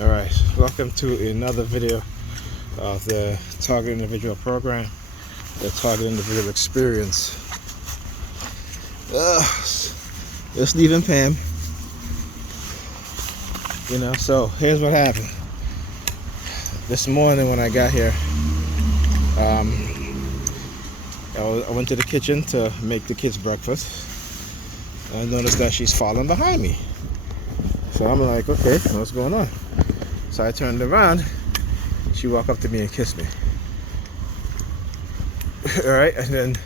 Alright, welcome to another video of the Target Individual Program, the Target Individual Experience. It's Steve and Pam. So here's what happened. This morning when I got here, I went to the kitchen to make the kids breakfast. I noticed that she's falling behind me. So I'm like, okay, what's going on? So I turned around, she walked up to me and kissed me. Alright, and then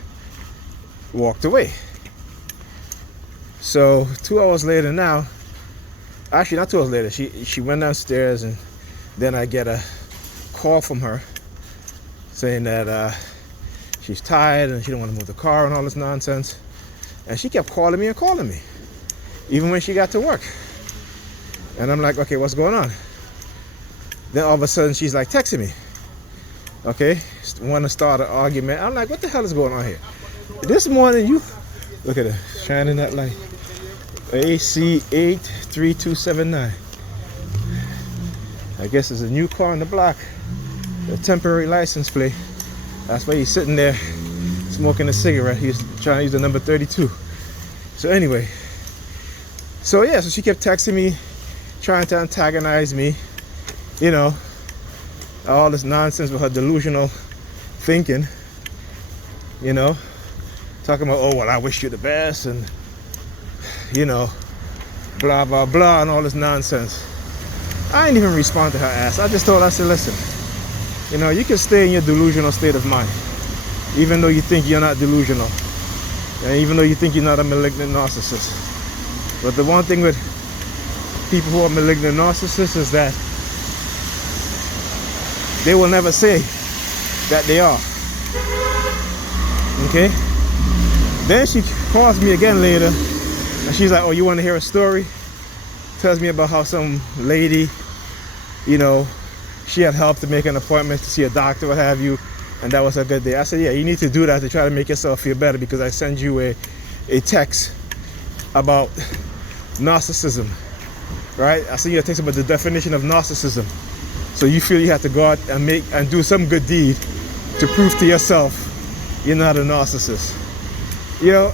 walked away. So 2 hours later now, actually not 2 hours later, she went downstairs, and then I get a call from her saying that she's tired and she don't want to move the car and all this nonsense. And she kept calling me, even when she got to work. And I'm like, okay, what's going on? Then all of a sudden she's like texting me. Okay, want to start an argument. I'm like, what the hell is going on here? This morning you, look at it, shining that light. AC83279. I guess it's a new car on the block. A temporary license plate. That's why he's sitting there smoking a cigarette. He's trying to use the number 32. So anyway, so she kept texting me, trying to antagonize me, all this nonsense with her delusional thinking, talking about, oh, well, I wish you the best, and blah blah blah, and all this nonsense. I didn't even respond to her ass. I just told her, I said, listen, you can stay in your delusional state of mind, even though you think you're not delusional, and even though you think you're not a malignant narcissist. But the one thing with people who are malignant narcissists is that they will never say that they are. Okay? Then she calls me again later, and she's like, oh, you want to hear a story? Tells me about how some lady, she had helped to make an appointment to see a doctor, what have you, and that was a good day. I said, yeah, you need to do that to try to make yourself feel better, because I send you a text about narcissism, right? I send you a text about the definition of narcissism. So you feel you have to go out and do some good deed to prove to yourself you're not a narcissist.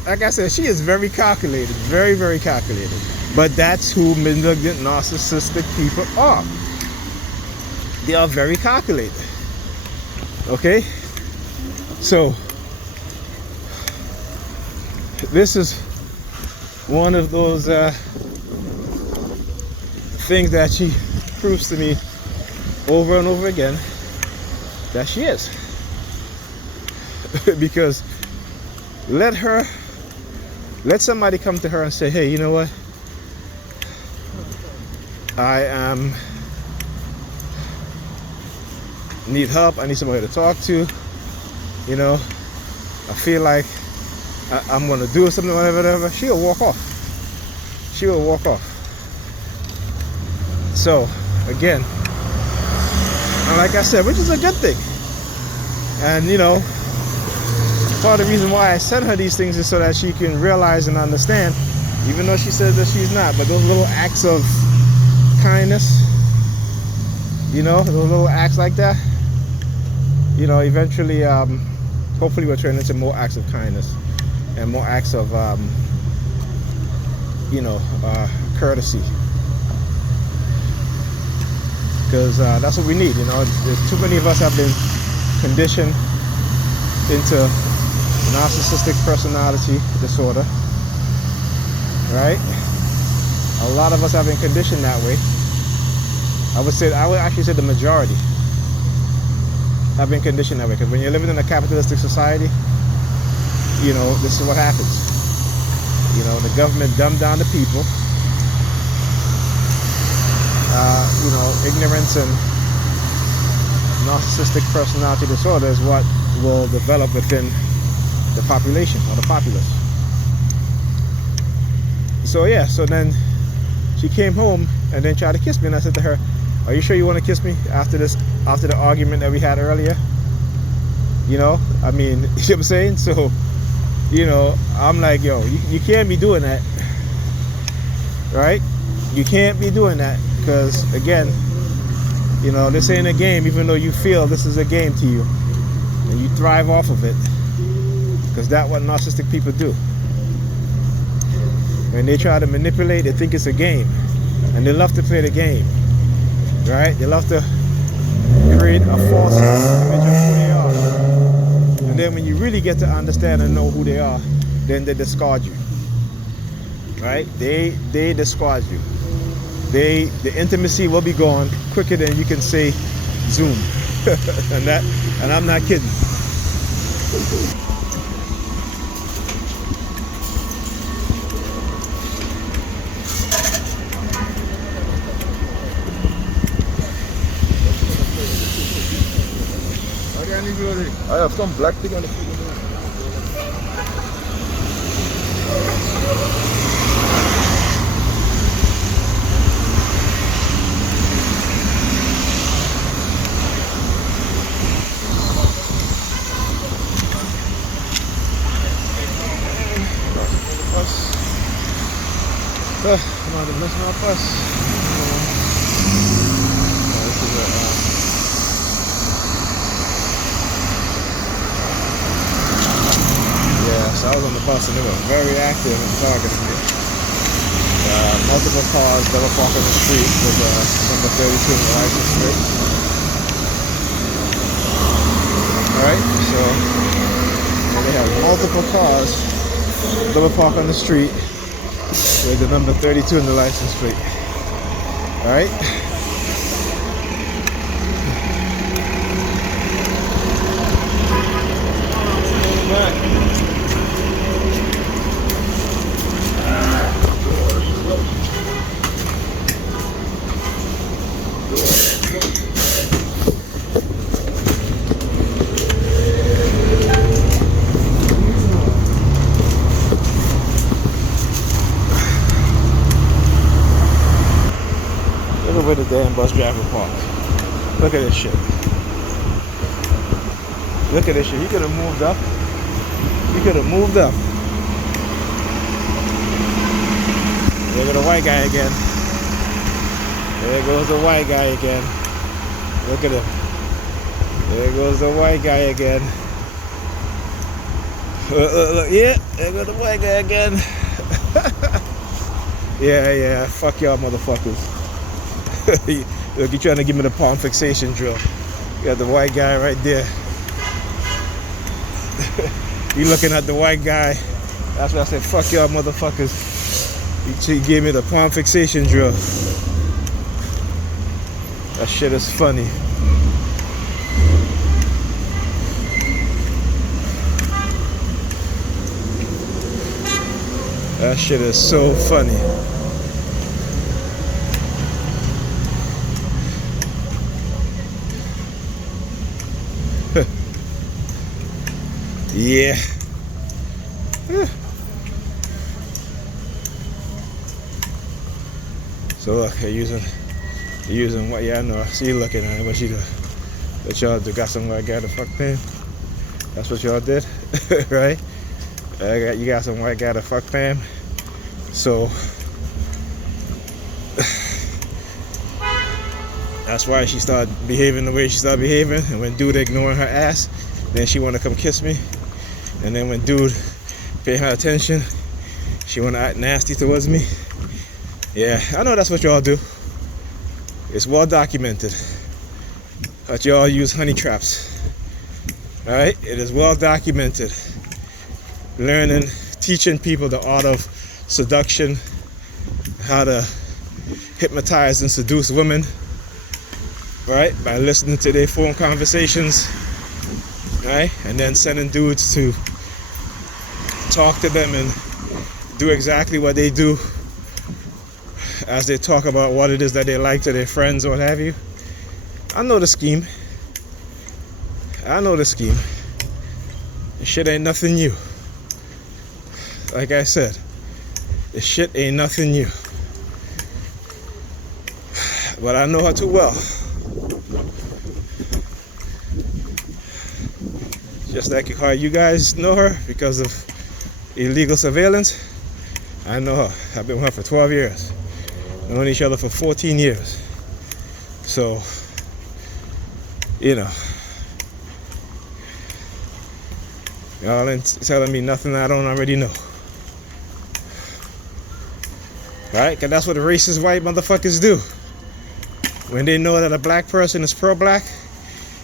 Like I said, she is very calculated, very, very calculated. But that's who malignant narcissistic people are. They are very calculated. Okay? So this is one of those things that she proves to me over and over again that she is. Because let somebody come to her and say, hey, you know what, I need help, I need somebody to talk to, I feel like I'm gonna do something, whatever, she'll walk off. So again, and like I said, which is a good thing. And part of the reason why I send her these things is so that she can realize and understand, even though she says that she's not, but those little acts of kindness, those little acts like that, eventually, hopefully will turn into more acts of kindness and more acts of, courtesy. Because that's what we need. There's too many of us have been conditioned into narcissistic personality disorder, right? A lot of us have been conditioned that way. I would actually say the majority have been conditioned that way, because when you're living in a capitalistic society, this is what happens. The government dumbed down the people. Ignorance and narcissistic personality disorder is what will develop within the population or the populace. So then she came home and then tried to kiss me, and I said to her, are you sure you want to kiss me after the argument that we had earlier? You know what I'm saying? So I'm like, yo, you can't be doing that, right? You can't be doing that, because again, You know, this ain't a game, even though you feel this is a game to you. And you thrive off of it. Because that's what narcissistic people do. When they try to manipulate, they think it's a game. And they love to play the game. Right? They love to create a false image of who they are. And then when you really get to understand and know who they are, then they discard you. Right? They discard you. The intimacy will be gone quicker than you can say Zoom. and I'm not kidding. I have some black thing on the food. Come on, miss my bus. This is a, so I was on the bus and they were very active and talking to me. Multiple cars that were parked on the street with number 32 in the license plate. Alright, so they have multiple cars that were parked on the street with the number 32 in the license plate. Alright? Look at where the damn bus driver parked. Look at this shit. Look at this shit. He could have moved up. He could have moved up. Look at the white guy again. There goes the white guy again. Look at him. There goes the white guy again. Look. Yeah, there goes the white guy again. Yeah. Fuck y'all motherfuckers. Look, you're trying to give me the palm fixation drill. You got the white guy right there. You looking at the white guy. That's why I said, fuck y'all motherfuckers. You gave me the palm fixation drill. That shit is funny. That shit is so funny. Yeah. So look, they're using what? Yeah, I know. I see you looking at it. What you do? What y'all do? Got some white guy to fuck Pam? That's what y'all did, right? You got some white guy to fuck Pam. So that's why she started behaving the way she started behaving. And when dude ignoring her ass, then she wanna come kiss me. And then when dude pay her attention, she wanna act nasty towards me. Yeah, I know that's what y'all do. It's well documented that y'all use honey traps. Alright? It is well documented. Learning, teaching people the art of seduction, how to hypnotize and seduce women, right? By listening to their phone conversations, right? And then sending dudes to talk to them and do exactly what they do as they talk about what it is that they like to their friends or what have you. I know the scheme. This shit ain't nothing new. Like I said, this shit ain't nothing new. But I know her too well. Just like how you guys know her because of illegal surveillance, I know her. I've been with her for 12 years. Known each other for 14 years. So You know, y'all ain't telling me nothing I don't already know. Right? Because that's what the racist white motherfuckers do. When they know that a black person is pro-black,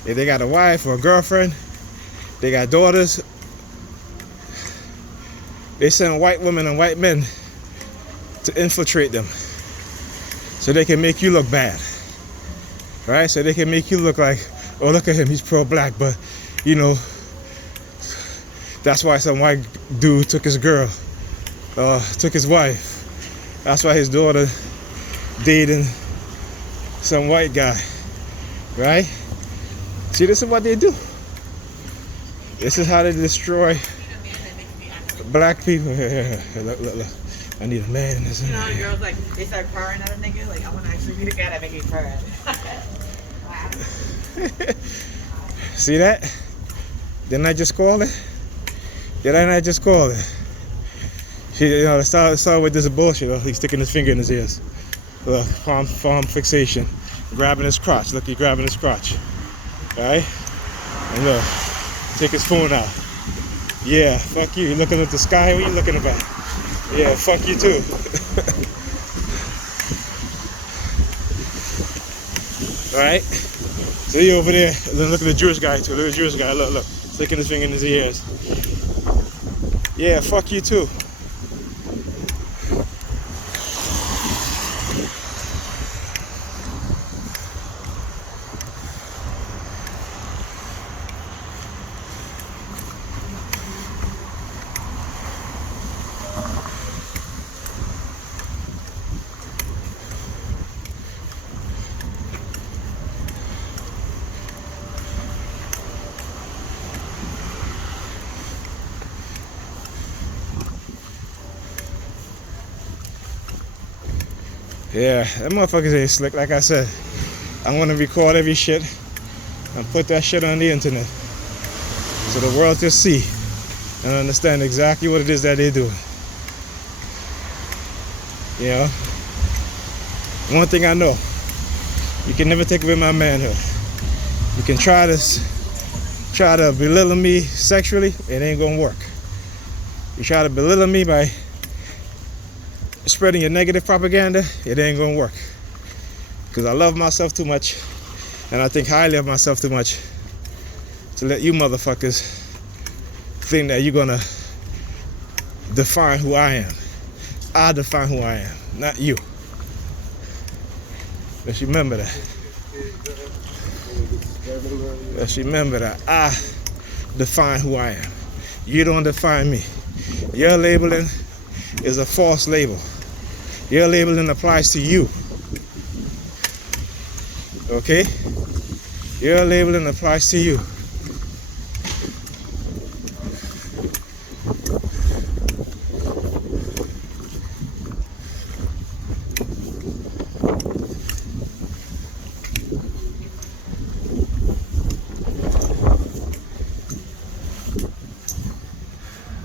if they got a wife or a girlfriend, they got daughters, they send white women and white men to infiltrate them so they can make you look bad. Right? So they can make you look like, oh, look at him, he's pro-black, but you know, that's why some white dude took his girl, took his wife. That's why his daughter dating some white guy, right? See, this is what they do. This is how they destroy black people. Look, look, look. I need a man. You know, girls like, they start purring at a nigga, like, I want to actually be the guy that make me purr. See that? Didn't I just call it? Did I not just call it? You know, let's start with this bullshit. He's sticking his finger in his ears. Look, palm fixation. Grabbing his crotch. Look, he's grabbing his crotch. Alright? And look, take his phone out. Yeah, fuck you. You looking at the sky? What are you looking at? Yeah, fuck you too. Alright? So you over there, then look at the Jewish guy too. Look at the Jewish guy. Look, sticking his finger in his ears. Yeah, fuck you too. Yeah, that motherfuckers ain't slick. Like I said, I'm gonna record every shit and put that shit on the internet so the world can see and understand exactly what it is that they're doing. You know, one thing I know, you can never take away my manhood. You can try to belittle me sexually, it ain't gonna work. You try to belittle me by spreading your negative propaganda, it ain't gonna work. Because I love myself too much, and I think highly of myself too much to let you motherfuckers think that you're gonna define who I am. I define who I am, not you. Let's remember that. Let's remember that. I define who I am. You don't define me. Your labeling is a false label. Your labeling applies to you. Okay? Your labeling applies to you.